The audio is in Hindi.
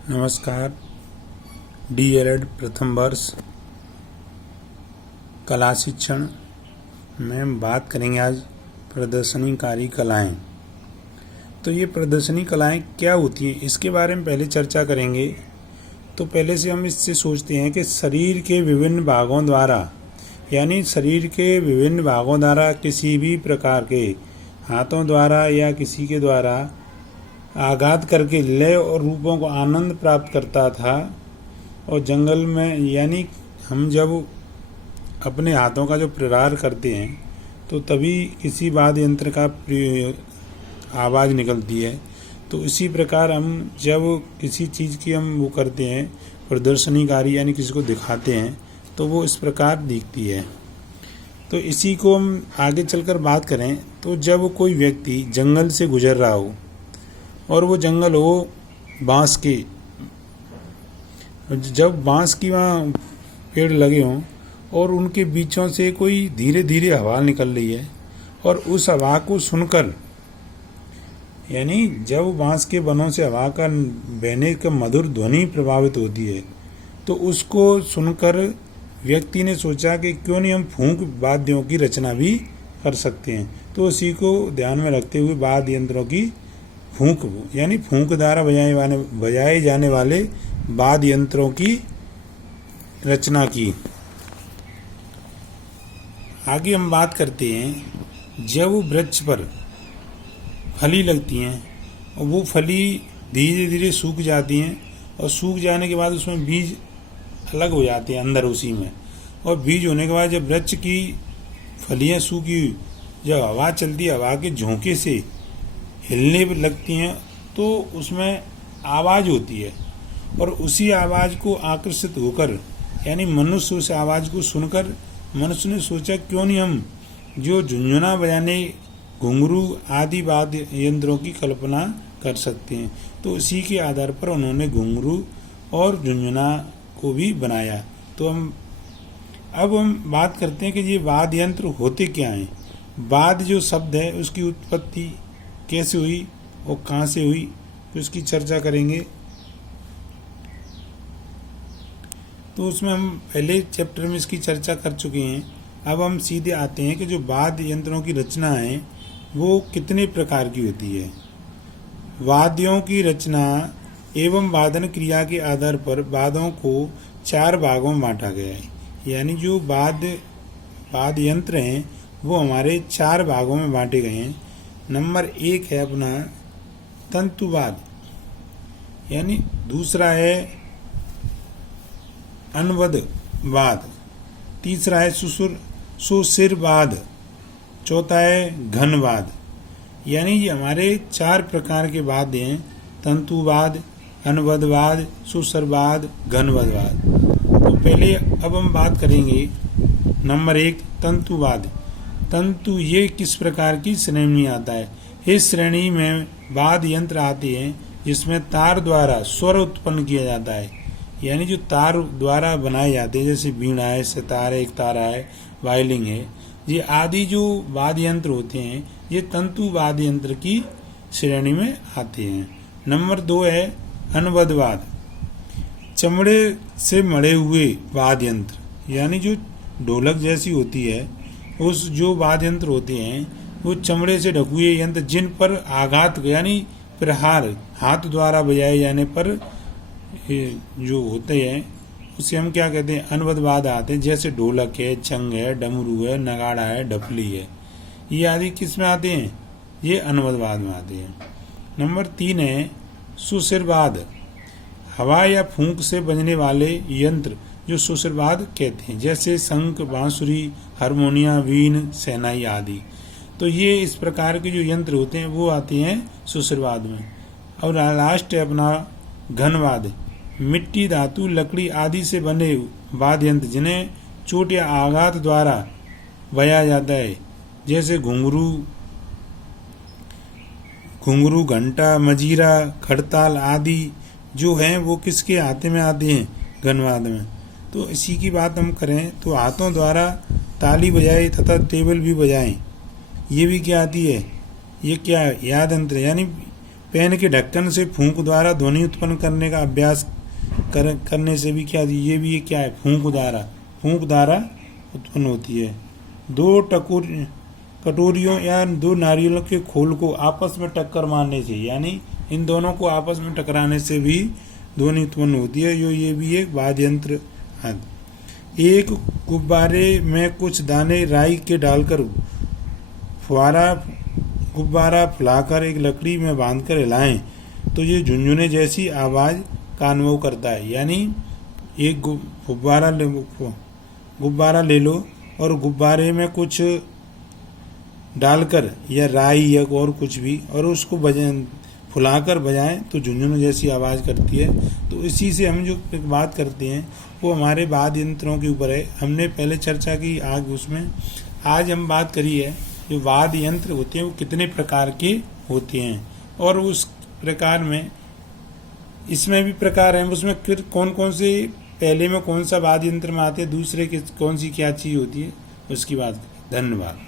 नमस्कार। डीएलएड प्रथम वर्ष कला शिक्षण में हम बात करेंगे आज प्रदर्शनीकारी कलाएं। तो ये प्रदर्शनी कलाएं क्या होती हैं, इसके बारे में पहले चर्चा करेंगे। तो पहले से हम इससे सोचते हैं कि शरीर के विभिन्न भागों द्वारा, यानी शरीर के विभिन्न भागों द्वारा किसी भी प्रकार के हाथों द्वारा या किसी के द्वारा आघात करके लय और रूपों को आनंद प्राप्त करता था। और जंगल में, यानी हम जब अपने हाथों का जो प्रहार करते हैं तो तभी किसी वाद्य यंत्र का आवाज़ निकलती है। तो इसी प्रकार हम जब किसी चीज़ की हम वो करते हैं प्रदर्शनीकारी, यानी किसी को दिखाते हैं, तो वो इस प्रकार दिखती है। तो इसी को हम आगे चलकर बात करें तो जब कोई व्यक्ति जंगल से गुजर रहा हो और वो जंगल हो बांस के, जब बांस की वहाँ पेड़ लगे हों और उनके बीचों से कोई धीरे धीरे हवा निकल रही है और उस हवा को सुनकर, यानी जब बांस के बनों से हवा का बहने का मधुर ध्वनि प्रभावित होती है, तो उसको सुनकर व्यक्ति ने सोचा कि क्यों नहीं हम फूंक वाद्यों की रचना भी कर सकते हैं। तो उसी को ध्यान में रखते हुए वाद्य यंत्रों की फूंक, यानी फूंक द्वारा बजाए जाने वाले वाद्य यंत्रों की रचना की। आगे हम बात करते हैं, जब वृक्ष पर फली लगती हैं और वो फली धीरे धीरे सूख जाती हैं और सूख जाने के बाद उसमें बीज अलग हो जाते हैं अंदर उसी में, और बीज होने के बाद जब वृक्ष की फलियां सूखी, जब हवा चलती है, हवा के झोंके से हिलने लगती हैं तो उसमें आवाज़ होती है। और उसी आवाज़ को आकर्षित होकर, यानी मनुष्य उस आवाज़ को सुनकर मनुष्य ने सोचा क्यों नहीं हम जो झुनझुना बजाने घुंघरू आदि वाद्य यंत्रों की कल्पना कर सकते हैं। तो इसी के आधार पर उन्होंने घुंघरू और झुनझुना को भी बनाया। तो अब हम बात करते हैं कि ये वाद्य यंत्र होते क्या हैं। वाद्य जो शब्द है उसकी उत्पत्ति कैसे हुई और कहाँ से हुई, तो इसकी चर्चा करेंगे। तो उसमें हम पहले चैप्टर में इसकी चर्चा कर चुके हैं। अब हम सीधे आते हैं कि जो वाद्य यंत्रों की रचना है वो कितने प्रकार की होती है। वाद्यों की रचना एवं वादन क्रिया के आधार पर वाद्यों को 4 भागों में बांटा गया है। यानी जो वाद्य यंत्र हैं वो हमारे 4 भागों में बांटे गए हैं। नंबर 1 है अपना तंतुवाद, यानी दूसरा है अनुवदवाद, तीसरा है सुशिरवाद, चौथा है घनवाद। यानी ये हमारे 4 प्रकार के वाद्य हैं, तंतुवाद, अनुवदवाद, सुशिरवाद, घनवाद। तो पहले अब हम बात करेंगे नंबर 1 तंतुवाद। तंतु ये किस प्रकार की श्रेणी में आता है। इस श्रेणी में वाद्य यंत्र आते हैं जिसमें तार द्वारा स्वर उत्पन्न किया जाता है, यानी जो तार द्वारा बनाए जाते हैं, जैसे वीणा है, सितार है, एक तारा है, वायलिन है, ये आदि जो वाद्य यंत्र होते हैं ये तंतु वाद्य यंत्र की श्रेणी में आते हैं। नंबर 2 है अनुवदवाद, चमड़े से मढ़े हुए वाद्य यंत्र, यानी जो ढोलक जैसी होती है उस जो वाद्य यंत्र होते हैं वो चमड़े से ढके हुए यंत्र जिन पर आघात, यानी प्रहार हाथ द्वारा बजाए जाने पर जो होते हैं उसे हम क्या कहते हैं, अनुवदवाद आते हैं। जैसे ढोलक है, चंग है, डमरू है, नगाड़ा है, ढपली है, ये आदि किस में आते हैं, ये अनुवदवाद में आते हैं। नंबर 3 है सुशिरवाद, हवा या फूंक से बजने वाले यंत्र जो सुशिरवाद कहते हैं, जैसे शंख, बांसुरी, हारमोनिया, वीण, शहनाई आदि। तो ये इस प्रकार के जो यंत्र होते हैं वो आते हैं सुशिरवाद में। और लास्ट है अपना घनवाद, मिट्टी, धातु, लकड़ी आदि से बने वाद्य यंत्र जिन्हें चोट या आघात द्वारा बजाया जाता है, जैसे घुंघरू, घंटा, मजीरा, खड़ताल आदि जो हैं वो किसके हाथे में आते हैं, घनवाद में। तो इसी की बात हम करें तो हाथों द्वारा ताली बजाए तथा टेबल भी बजाएं, ये भी क्या आती है, ये क्या याद यंत्र, यानी पेन के ढक्कन से फूंक द्वारा ध्वनि उत्पन्न करने का अभ्यास करने से भी क्या, ये भी क्या है, फूंक द्वारा उत्पन्न होती है। दो कटोरियों या दो नारियलों के खोल को आपस में टक्कर मारने से, यानी इन दोनों को आपस में टकराने से भी ध्वनि उत्पन्न होती है। ये भी एक वाद्य यंत्र है। एक गुब्बारे में कुछ दाने राई के डालकर गुब्बारा फुलाकर एक लकड़ी में बांधकर हिलाएं तो ये झुनझुने जैसी आवाज का अनुभव करता है। यानी एक गुब्बारा ले लो और गुब्बारे में कुछ डालकर या राई या और कुछ भी, और उसको फुलाकर बजाएं तो झुनझुने जैसी आवाज़ करती है। तो इसी से हम जो बात करते हैं वो हमारे वाद्य यंत्रों के ऊपर है। हमने पहले चर्चा की उसमें आज हम बात करी है जो वाद्य यंत्र होते हैं वो कितने प्रकार के होते हैं, और उस प्रकार में इसमें भी प्रकार हैं, उसमें फिर कौन कौन से, पहले में कौन सा वाद्य यंत्र में आते हैं, दूसरे की कौन सी क्या चीज़ होती है, उसकी बात करें। धन्यवाद।